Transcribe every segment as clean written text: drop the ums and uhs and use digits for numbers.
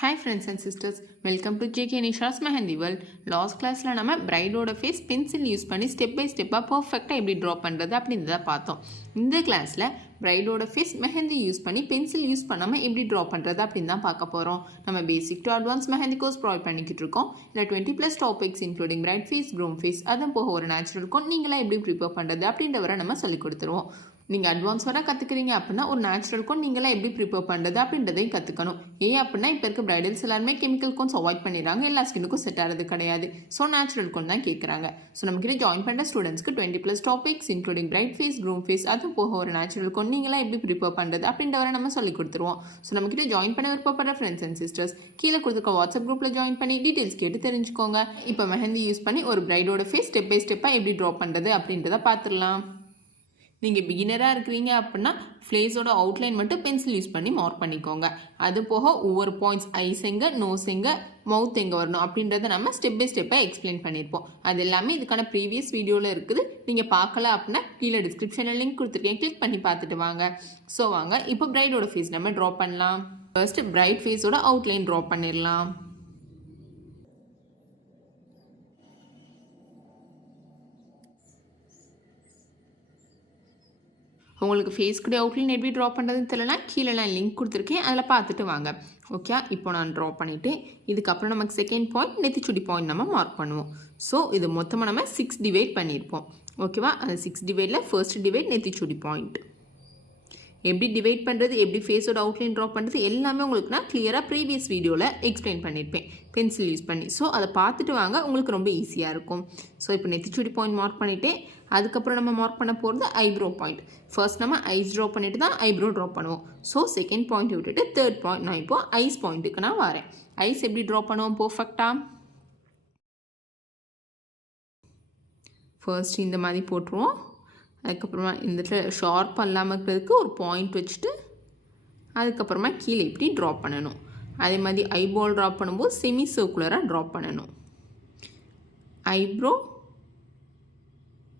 Hi friends and sisters, welcome to JK Nisha's Mehendi World. Last classல நம்ம பிரைடோட face pencil use பண்ணி step by ஸ்டெப்பாக பர்ஃபெக்டாக எப்படி ட்ரா பண்ணுறது அப்படின்றத பார்த்தோம். இந்த கிளாஸில் பிரைடோட ஃபேஸ் மெஹந்தி யூஸ் பண்ணி பென்சில் யூஸ் பண்ணாமல் எப்படி ட்ரா பண்ணுறது அப்படின்னு தான் பார்க்க போகிறோம். நம்ம basic to advance mehndi course provide பண்ணிக்கிட்டு இருக்கோம். இல்லை 20+ topics including bride face, groom face, அதுவும் போக ஒரு நேச்சுரல் இருக்கும். நீங்களாம் எப்படி ப்ரிப்பேர் பண்ணுறது அப்படின்றவரை நம்ம சொல்லிக் கொடுத்துருவோம். நீங்கள் அட்வான்ஸ் வர கற்றுக்குறீங்க அப்படின்னா ஒரு நேச்சுரல் கோன் நீங்களாம் எப்படி ப்ரிப்பேர் பண்ணுறது அப்படின்றதையும் கற்றுக்கணும். ஏன் அப்படின்னா இப்போ இருக்க பிரைடல்ஸ் எல்லாருமே கெமிக்கல் கோன்ஸ் அவாய்ட் பண்ணிடுறாங்க, எல்லா ஸ்கின்னுக்கும் செட் ஆகிறது கிடையாது. ஸோ நேச்சுரல் கோன் தான் கேட்குறாங்க. ஸோ நம்மக்கிட்ட ஜாயின் பண்ணுற ஸ்டூடெண்ட்ஸ்க்கு 20+ topics including bride face, groom face, அதுவும் போக ஒரு நேச்சுரல் கோன் நீங்களாம் எப்படி ப்ரிப்பேர் பண்ணுறது அப்படின்றவரை நம்ம சொல்லிக் கொடுத்துருவோம். ஸோ நம்மக்கிட்ட ஜாயின் பண்ண விருப்பப்படுற ஃப்ரெண்ட்ஸ் அண்ட் சிஸ்டர்ஸ் கீழே கொடுத்துருக்க வாட்ஸ்அப் குரூப்பில் ஜாயின் பண்ணி டீட்டெயில்ஸ் கேட்டு தெரிஞ்சுக்கோங்க. இப்போ மெஹந்தி யூஸ் பண்ணி ஒரு பிரைடோட ஃபேஸ் ஸ்டெப் பை ஸ்டெப்பாக எப்படி ட்ரா பண்ணுறது அப்படின்றத பார்த்துடலாம். நீங்கள் பிகினராக இருக்கிறீங்க அப்படின்னா ஃபேஸோட அவுட்லைன் மட்டும் பென்சில் யூஸ் பண்ணி மார்க் பண்ணிக்கோங்க. அது போக ஒவ்வொரு பாயிண்ட்ஸ், ஐஸ் எங்கே, நோஸ் எங்கே, மவுத் எங்கே வரணும் அப்படின்றத நம்ம ஸ்டெப் பை ஸ்டெப்பாக எக்ஸ்பிளைன் பண்ணியிருப்போம். அது எல்லாமே இதுக்கான ப்ரீவியஸ் வீடியோவில் இருக்குது. நீங்கள் பார்க்கல அப்படின்னா கீழே டிஸ்கிரிப்ஷனில் லிங்க் கொடுத்துருக்கேன், கிளிக் பண்ணி பார்த்துட்டு வாங்க. ஸோ வாங்க இப்போ பிரைடோட ஃபேஸ் நம்ம ட்ரா பண்ணலாம். ஃபர்ஸ்ட் பிரைட் ஃபேஸோட அவுட்லைன் ட்ரா பண்ணிடலாம். உங்களுக்கு ஃபேஸ் கூட அவுட்லைன் எப்படி ட்ரா பண்ணுறதுன்னு தெரியலனா கீழே நான் லிங்க் கொடுத்துருக்கேன், அதில் பார்த்துட்டு வாங்க. ஓகே, இப்போ நான் ட்ரா பண்ணிவிட்டு இதுக்கப்புறம் நமக்கு செகண்ட் பாயிண்ட் நெத்திச்சுடி பாயிண்ட் நம்ம மார்க் பண்ணுவோம். ஸோ இது மொத்தமாக நம்ம 6 டிவைட் பண்ணியிருப்போம். ஓகேவா, அந்த 6 டிவைடில் ஃபர்ஸ்ட் டிவைட் நெத்திச்சுடி பாயிண்ட். எப்படி டிவைட் பண்ணுறது, எப்படி ஃபேஸோட அவுட்லைன் ட்ரா பண்ணுறது எல்லாமே உங்களுக்கு நான் கிளியராக ப்ரீவியஸ் வீடியோவில் எக்ஸ்பிளைன் பண்ணியிருப்பேன் பென்சில் யூஸ் பண்ணி. ஸோ அதை பார்த்துட்டு வாங்க, உங்களுக்கு ரொம்ப ஈஸியாக இருக்கும். ஸோ இப்போ நெத்திச்சுடி பாயிண்ட் மார்க் பண்ணிவிட்டேன். அதுக்கப்புறம் நம்ம மார்க் பண்ண போகிறது ஐப்ரோ பாயிண்ட். ஃபர்ஸ்ட் நம்ம ஐஸ் ட்ரா பண்ணிட்டு தான் ஐப்ரோ ட்ரா பண்ணுவோம். ஸோ செகண்ட் பாயிண்ட் விட்டுட்டு தேர்ட் பாயிண்ட் நான் இப்போ ஐஸ் பாயிண்ட்டுக்கு நான் வரேன். ஐஸ் எப்படி ட்ரா பண்ணுவோம் பர்ஃபெக்டாக? ஃபர்ஸ்ட் இந்த மாதிரி போட்டுருவோம். அதுக்கப்புறமா இந்த இடத்துல ஷார்ப்பாக இல்லாமல் இருக்கிறதுக்கு ஒரு பாயிண்ட் வச்சுட்டு அதுக்கப்புறமா கீழே இப்படி ட்ரா பண்ணணும். அதே மாதிரி ஐபால் ட்ரா பண்ணும்போது செமி சர்க்குலராக ட்ரா பண்ணணும். ஐப்ரோ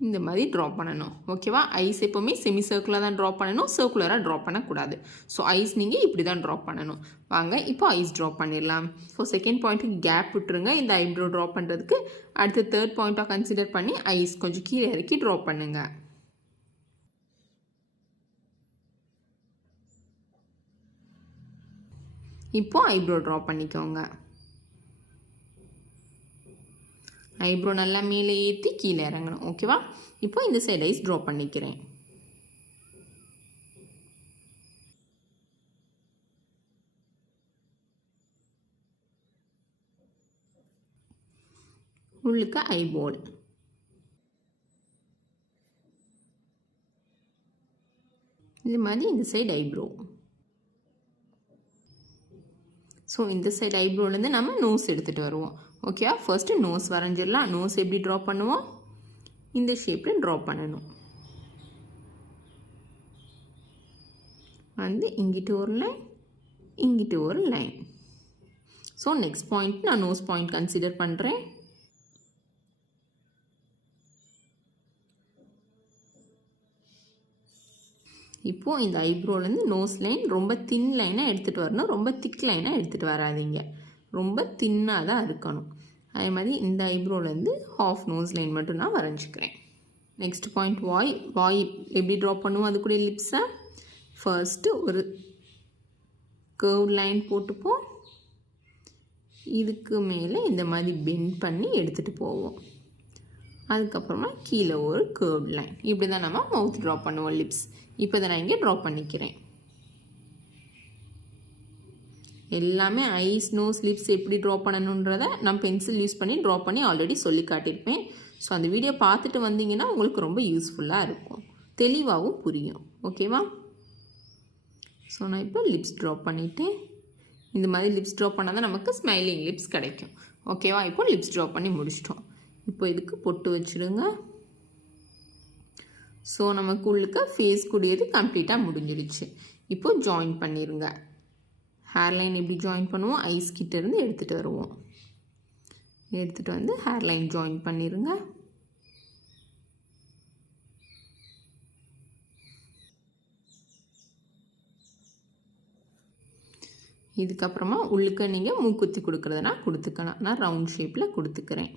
இந்த மாதிரி ட்ரா பண்ணணும். ஓகேவா, ஐஸ் எப்போவுமே செமி சர்க்குலராக தான் ட்ரா பண்ணணும், சர்க்குலராக ட்ரா பண்ணக்கூடாது. ஸோ ஐஸ் நீங்கள் இப்படி தான் ட்ரா பண்ணணும். வாங்க இப்போ ஐஸ் ட்ரா பண்ணிடலாம். ஸோ செகண்ட் பாயிண்ட்டுக்கு கேப் விட்டுருங்க இந்த ஐப்ரோ ட்ரா பண்ணுறதுக்கு. அடுத்து தேர்ட் பாயிண்ட்டாக கன்சிடர் பண்ணி ஐஸ் கொஞ்சம் கீழே இறக்கி ட்ரா பண்ணுங்கள். இப்போ ஐப்ரோ ட்ரா பண்ணிக்கோங்க. ஐப்ரோ நல்லா மேலே ஏற்றி கீழே இறங்கணும். ஓகேவா, இப்போ இந்த சைடு ஐஸ் ட்ரா பண்ணிக்கிறேன். உள்ளுக்கு ஐபால். இது மாதிரி இந்த சைடு ஐப்ரோ. ஸோ இந்த சைடு ஐப்ரோலேருந்து நம்ம நோஸ் எடுத்துகிட்டு வருவோம். ஓகேவா, ஃபர்ஸ்ட்டு நோஸ் வரைஞ்சிடலாம். நோஸ் எப்படி ட்ரா பண்ணுவோம்? இந்த ஷேப்பில் ட்ரா பண்ணணும். வந்து இங்கிட்டு ஒரு லைன், இங்கிட்டு ஒரு லைன். ஸோ நெக்ஸ்ட் பாயிண்ட் நான் நோஸ் பாயிண்ட் கன்சிடர் பண்ணுறேன். இப்போது இந்த ஐப்ரோலேருந்து நோஸ் லைன் ரொம்ப தின் லைனாக எடுத்துகிட்டு வரணும், ரொம்ப திக் லைனாக எடுத்துகிட்டு வராதிங்க, ரொம்ப தின்னாக தான் இருக்கணும். அதே மாதிரி இந்த ஐப்ரோலேருந்து ஹாஃப் நோஸ் லைன் மட்டும் நான் வரைஞ்சிக்கிறேன். நெக்ஸ்ட் பாயிண்ட் வாய். வாய் எப்படி ட்ரா பண்ணுவோம்? அது கூட லிப்ஸை ஃபர்ஸ்ட்டு ஒரு கர்வ் லைன் போட்டுப்போம். இதுக்கு மேலே இந்த மாதிரி பெண்ட் பண்ணி எடுத்துகிட்டு போவோம். அதுக்கப்புறமா கீழே ஒரு கர்வ் லைன். இப்படி தான் நம்ம மவுத் ட்ரா பண்ணுவோம், லிப்ஸ். இப்போ இதை நான் இங்கே ட்ரா பண்ணிக்கிறேன். எல்லாமே ஐஸ், நோஸ், லிப்ஸ் எப்படி ட்ரா பண்ணணுன்றத நான் பென்சில் யூஸ் பண்ணி ட்ரா பண்ணி ஆல்ரெடி சொல்லி காட்டியிருப்பேன். ஸோ அந்த வீடியோ பார்த்துட்டு வந்தீங்கன்னா உங்களுக்கு ரொம்ப யூஸ்ஃபுல்லாக இருக்கும், தெளிவாகவும் புரியும். ஓகேவா, ஸோ நான் இப்போ லிப்ஸ் ட்ரா பண்ணிவிட்டேன். இந்த மாதிரி லிப்ஸ் ட்ரா பண்ணால் தான் நமக்கு ஸ்மைலிங் லிப்ஸ் கிடைக்கும். ஓகேவா, இப்போ லிப்ஸ் ட்ரா பண்ணி முடிச்சிட்டோம். இப்போ இதுக்கு பொட்டு வச்சுடுங்க. ஸோ நமக்கு உள்ளுக்க ஃபேஸ் கூடியது கம்ப்ளீட்டாக முடிஞ்சிடுச்சு. இப்போ ஜாயின் பண்ணிடுங்க. ஹேர்லைன் எப்படி ஜாயின் பண்ணுவோம்? ஐஸ் கிட்டேருந்து எடுத்துகிட்டு வருவோம். எடுத்துகிட்டு வந்து ஹேர்லைன் ஜாயின் பண்ணிடுங்க. இதுக்கப்புறமா உள்ளுக்க நீங்கள் மூக்குத்தி கொடுக்குறதுனா கொடுத்துக்கலாம். நான் ரவுண்ட் ஷேப்பில் கொடுத்துக்கிறேன்.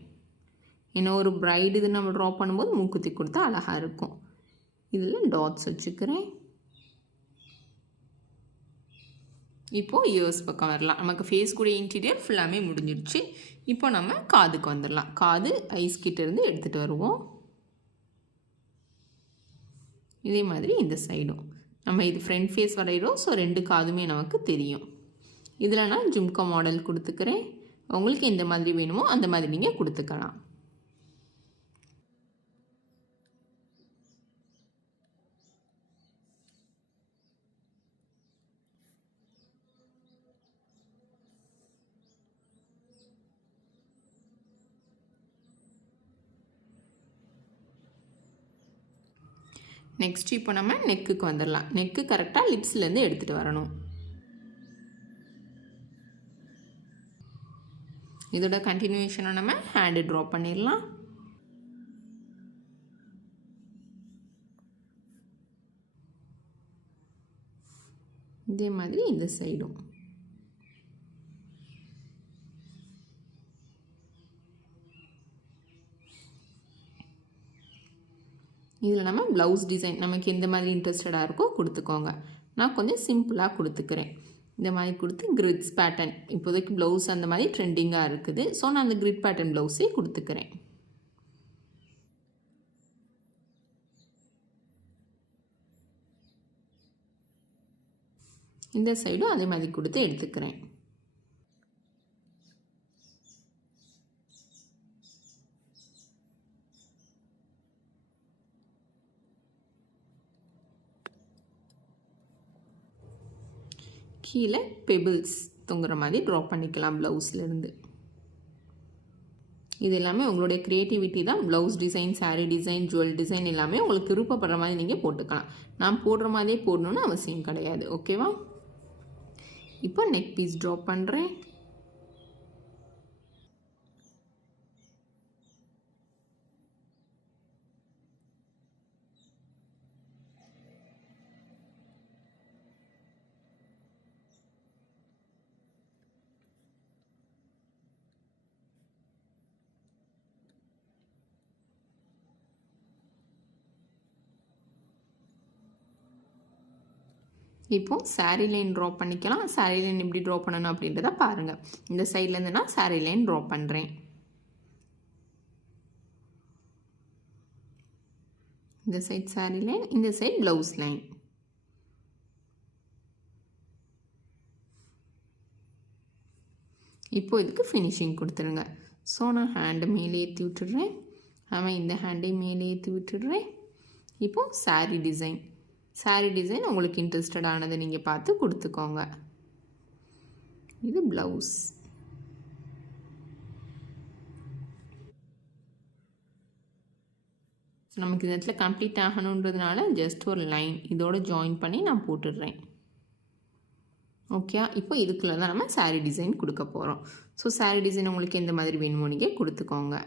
ஏன்னா ஒரு பிரைடு இது நம்ம ட்ரா பண்ணும்போது மூக்குத்தி கொடுத்தா அழகாக இருக்கும். இதில் டாட்ஸ் வச்சுக்கிறேன். இப்போது இயர்ஸ் பக்கம் வரலாம். நமக்கு ஃபேஸ் கூட இன்டீரியர் ஃபுல்லாமே முடிஞ்சிடுச்சு. இப்போ நம்ம காதுக்கு வந்துடலாம். காது ஐஸ் கிட்டேருந்து எடுத்துகிட்டு வருவோம். இதே மாதிரி இந்த சைடும் நம்ம இது ஃப்ரண்ட் ஃபேஸ் வரைகிறோம். ஸோ 2 காதுமே நமக்கு தெரியும். இதில் நான் ஜும்கா மாடல் கொடுத்துக்கிறேன். உங்களுக்கு எந்த மாதிரி வேணுமோ அந்த மாதிரி நீங்கள் கொடுத்துக்கலாம். நெக்ஸ்ட் இப்போ நம்ம நெக்குக்கு வந்துடலாம். நெக்கு கரெக்டாக லிப்ஸ்லேருந்து எடுத்துகிட்டு வரணும். இதோட கண்டினியூஷனை நம்ம ஹேண்டு ட்ரா பண்ணிடலாம். இதே மாதிரி இந்த சைடும். இதில் நம்ம ப்ளவுஸ் டிசைன் நமக்கு எந்த மாதிரி இன்ட்ரெஸ்டடாக இருக்கோ கொடுத்துக்கோங்க. நான் கொஞ்சம் சிம்பிளாக கொடுத்துக்கிறேன். இந்த மாதிரி கொடுத்து கிரிட்ஸ் பேட்டர்ன் இப்போதைக்கு ப்ளவுஸ் அந்த மாதிரி ட்ரெண்டிங்காக இருக்குது. ஸோ நான் அந்த கிரிட் பேட்டர்ன் ப்ளவுஸே கொடுத்துக்கிறேன். இந்த சைடும் அதே மாதிரி கொடுத்து எடுத்துக்கிறேன். கீழே பெபிள்ஸ் தொங்குற மாதிரி ட்ரா பண்ணிக்கலாம் ப்ளவுஸ்லேருந்து. இது எல்லாமே உங்களுடைய க்ரியேட்டிவிட்டி தான். Blouse design, sari design, jewel design எல்லாமே உங்களுக்கு விருப்பப்படுற மாதிரி நீங்கள் போட்டுக்கலாம். நான் போடுற மாதிரியே போடணுன்னு அவசியம் கிடையாது. ஓகேவா? இப்போ நெக் பீஸ் ட்ரா பண்ணுறேன். இப்போது சாரீ லைன் ட்ரா பண்ணிக்கலாம். சாரீ லைன் எப்படி ட்ரா பண்ணணும் அப்படின்றத பாருங்கள். இந்த சைட்லேருந்து நான் சாரீ லைன் ட்ரா பண்ணுறேன். இந்த சைட் சாரீ லைன், இந்த சைட் ப்ளவுஸ் லைன். இப்போ இதுக்கு ஃபினிஷிங் கொடுத்துருங்க. ஸோ நான் ஹேண்டை மேலே ஏற்றி விட்டுடுறேன். அவன் இந்த ஹேண்டை மேலே ஏற்றி விட்டுடுறேன். இப்போது சாரீ டிசைன். சாரீ டிசைன் உங்களுக்கு இன்ட்ரெஸ்டடானதை நீங்கள் பார்த்து கொடுத்துக்கோங்க. இது ப்ளவுஸ். நமக்கு இந்த இடத்துல கம்ப்ளீட் ஆகணுன்றதுனால ஜஸ்ட் ஒரு லைன் இதோட ஜாயின் பண்ணி நான் போட்டுடுறேன். ஓகே, இப்போ இதுக்குள்ளே தான் நம்ம சாரீ டிசைன் கொடுக்க போகிறோம். ஸோ சாரீ டிசைன் உங்களுக்கு எந்த மாதிரி வேணுமோ நீங்கள் கொடுத்துக்கோங்க.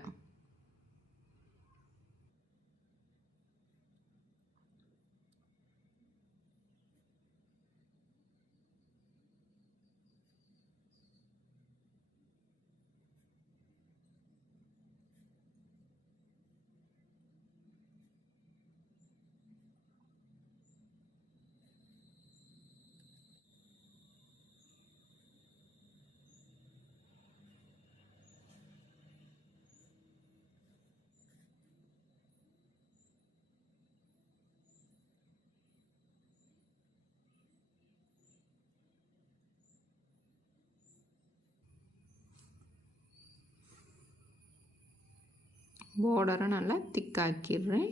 பார்டரை நல்லா திக்காக்கிடுறேன்.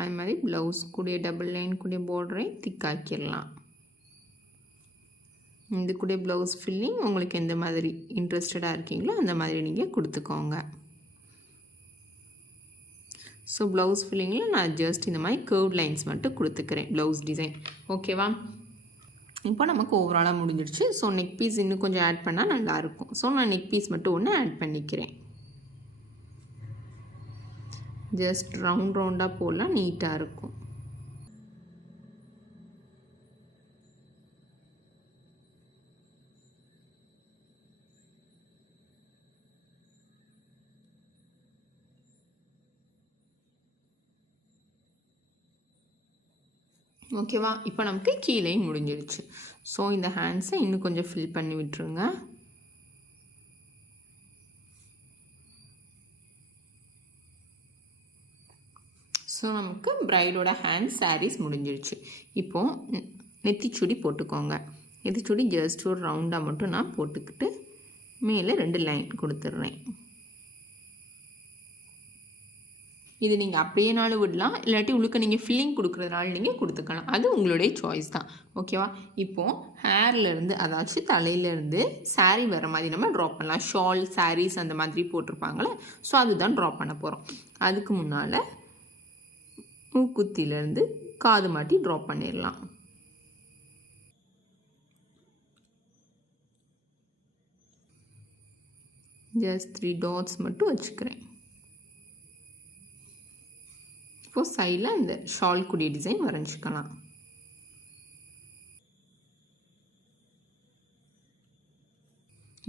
அது மாதிரி ப்ளவுஸ் கூட டபுள் லைன் கூட பார்டரை திக்காக்கிடலாம். இது கூட ப்ளவுஸ் ஃபில்லிங் உங்களுக்கு எந்த மாதிரி இன்ட்ரெஸ்டடாக இருக்கீங்களோ அந்த மாதிரி நீங்கள் கொடுத்துக்கோங்க. ஸோ ப்ளவுஸ் ஃபில்லிங்கில் நான் ஜஸ்ட் இந்த மாதிரி கர்வ் லைன்ஸ் மட்டும் கொடுத்துக்கிறேன் ப்ளவுஸ் டிசைன். ஓகேவா? இப்போ நமக்கு ஓவராலாக முடிஞ்சிடுச்சு. ஸோ நெக் பீஸ் இன்னும் கொஞ்சம் ஆட் பண்ணால் நல்லாயிருக்கும். ஸோ நான் நெக் பீஸ் மட்டும் ஒன்று ஆட் பண்ணிக்கிறேன். ஜஸ்ட் ரவுண்டாக போடலாம், நீட்டாக இருக்கும். ஸோ ஓகேவா? இப்போ நமக்கு கீழேயும் முடிஞ்சிருச்சு. ஸோ இந்த ஹேண்ட்ஸை இன்னும் கொஞ்சம் ஃபில் பண்ணி விட்டுருங்க. ஸோ நமக்கு பிரைடோட ஹேண்ட் சாரீஸ் முடிஞ்சிருச்சு. இப்போது நெத்திச்சுடி போட்டுக்கோங்க. நெத்திச்சுடி ஜஸ்ட் ஒரு ரவுண்டாக மட்டும் நான் போட்டுக்கிட்டு மேலே 2 லைன் கொடுத்துட்றேன். இது நீங்கள் அப்படியேனாலும் விடலாம், இல்லாட்டி உள்ளுக்கு நீங்கள் ஃபில்லிங் கொடுக்குறதுனால நீங்கள் கொடுத்துக்கலாம். அது உங்களுடைய சாய்ஸ் தான். ஓகேவா? இப்போது ஹேர்லேருந்து அதாச்சும் தலையிலேருந்து சாரீ வர மாதிரி நம்ம ட்ரா பண்ணலாம். ஷால் சாரீஸ் அந்த மாதிரி போட்டிருப்பாங்களே, ஸோ அதுதான் ட்ரா பண்ண போகிறோம். அதுக்கு முன்னால் மூக்குத்திலேருந்து காது மாட்டி ட்ரா பண்ணிடலாம். ஜஸ்ட் 3 டாட்ஸ் மட்டும் வச்சுக்கிறேன். இப்போது சைடில் இந்த ஷால் குடி டிசைன் வரைஞ்சிக்கலாம்.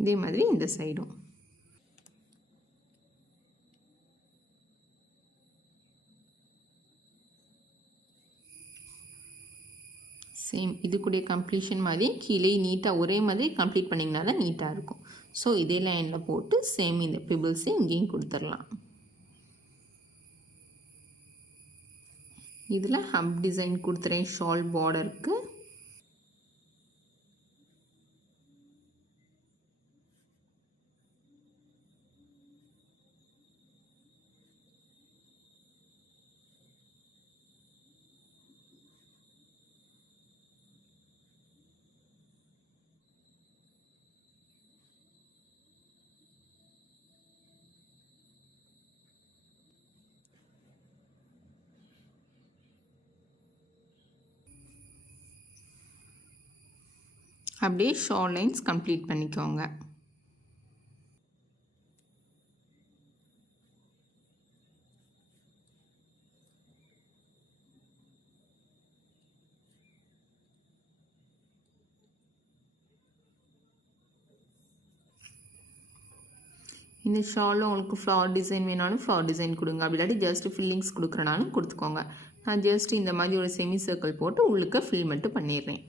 இதே மாதிரி இந்த சைடும். சேம் இது கூட கம்ப்ளீஷன் மாதிரி கீழே நீட்டாக ஒரே மாதிரி கம்ப்ளீட் பண்ணிங்கன்னா தான் நீட்டாக இருக்கும். ஸோ இதே லைனில் போட்டு சேம் இந்த பிபிள்ஸை இங்கேயும் கொடுத்துடலாம். இதில் ஹப் டிசைன் கொடுத்துறேன் ஷால் பார்டருக்கு. அப்படியே ஷார்ட் லைன்ஸ் கம்ப்ளீட் பண்ணிக்கோங்க. இந்த ஷாலில் உங்களுக்கு ஃப்ளவர் டிசைன் வேணாலும் ஃப்ளவர் டிசைன் கொடுங்க. அப்படி இல்லாட்டி ஜஸ்ட் ஃபில்லிங்ஸ் கொடுக்குறனாலும் கொடுத்துக்கோங்க. நான் ஜஸ்ட் இந்த மாதிரி ஒரு செமி சர்க்கிள் போட்டு உள்ளுக்க ஃபில் மட்டும் பண்ணிடுறேன்.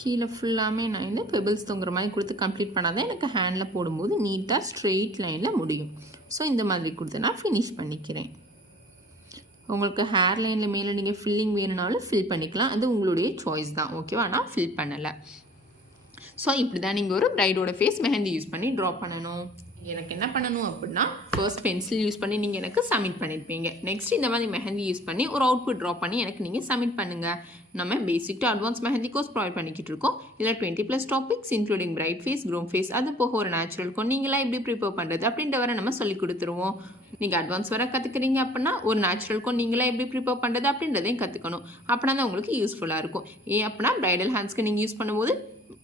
கீழே ஃபுல்லாமே நான் இந்த பெபிள்ஸ் தொங்குற மாதிரி கொடுத்து கம்ப்ளீட் பண்ணாதான் எனக்கு ஹேண்டில் போடும்போது நீட்டாக ஸ்ட்ரெயிட் லைனில் முடியும். ஸோ இந்த மாதிரி கொடுத்து நான் ஃபினிஷ் பண்ணிக்கிறேன். உங்களுக்கு ஹேர் லைனில் மேலே நீங்கள் ஃபில்லிங் வேணுனாலும் ஃபில் பண்ணிக்கலாம். அது உங்களுடைய சாய்ஸ் தான். ஓகேவா? நான் ஃபில் பண்ணலை. ஸோ இப்படி தான் நீங்கள் ஒரு பிரைடோட ஃபேஸ் மெஹந்தி யூஸ் பண்ணி ட்ரா பண்ணணும். எனக்கு என்ன பண்ணணும் அப்படின்னா, ஃபர்ஸ்ட் பென்சில் யூஸ் பண்ணி நீங்கள் எனக்கு சப்மிட் பண்ணியிருப்பீங்க. நெக்ஸ்ட் இந்த மாதிரி மெஹந்தி யூஸ் பண்ணி ஒரு அவுட்புட் ட்ரா பண்ணி எனக்கு நீங்கள் சப்மிட் பண்ணுங்கள். நம்ம basic to advance mehndi course provide பண்ணிக்கிட்டு இருக்கோம். இதில் 20+ topics including bride face, groom face, அது போக ஒரு நேச்சுரல் கோன் நீங்களாம் எப்படி ப்ரிப்பேர் பண்ணுறது அப்படின்ற வரை நம்ம சொல்லி கொடுத்துருவோம். நீங்கள் அட்வான்ஸ் வர கற்றுக்குறீங்க அப்படின்னா ஒரு நேச்சுரல் கோன் நீங்களாம் எப்படி ப்ரிப்பேர் பண்ணுறது அப்படின்றதையும் கற்றுக்கணும். அப்படின்னா தான் உங்களுக்கு யூஸ்ஃபுல்லாக இருக்கும். ஏன் அப்படின்னா பிரைடல் ஹேண்ட்ஸ்க்கு நீங்கள் யூஸ் பண்ணும்போது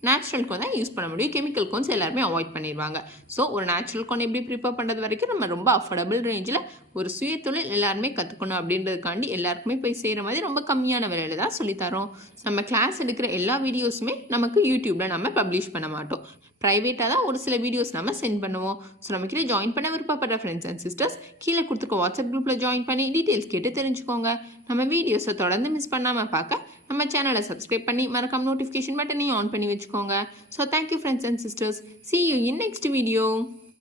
நேச்சுரல் கோன் தான் யூஸ் பண்ண முடியும். கெமிக்கல் கோன்ஸ் எல்லாருமே அவாய்ட் பண்ணிடுவாங்க. ஸோ ஒரு நேச்சுரல் கோன் எப்படி ப்ரிப்பேர் பண்ணுறது வரைக்கும் நம்ம ரொம்ப அஃபோர்டபுள் ரேஞ்சில் ஒரு சுயத்தொழில் எல்லாருமே கற்றுக்கணும் அப்படின்றதுக்காண்டி எல்லாருக்குமே போய் செய்கிற மாதிரி ரொம்ப கம்மியான விலையில தான் சொல்லித்தரோம். நம்ம கிளாஸ் எடுக்கிற எல்லா வீடியோஸுமே நமக்கு யூடியூப்பில் நம்ம பப்ளிஷ் பண்ண மாட்டோம். ப்ரைவேட்டாக தான் ஒரு சில வீடியோஸ் நம்ம சென்ட் பண்ணுவோம். ஸோ நம்ம கிட்ட ஜாயின் பண்ண விருப்பப்பட்ட ஃப்ரெண்ட்ஸ் அண்ட் சிஸ்டர்ஸ் கீழே கொடுத்துருக்க வாட்ஸ்அப் குரூப்பில் ஜாயின் பண்ணி டீட்டெயில்ஸ் கேட்டு தெரிஞ்சுக்கோங்க. நம்ம வீடியோஸை தொடர்ந்து மிஸ் பண்ணாமல் பார்க்க நம்ம சேனலை சப்ஸ்கிரைப் பண்ணி மறக்காம நோட்டிஃபிகேஷன் பட்டனையும் ஆன் பண்ணி வச்சுக்கோங்க. So thank you friends and sisters. See you in next video.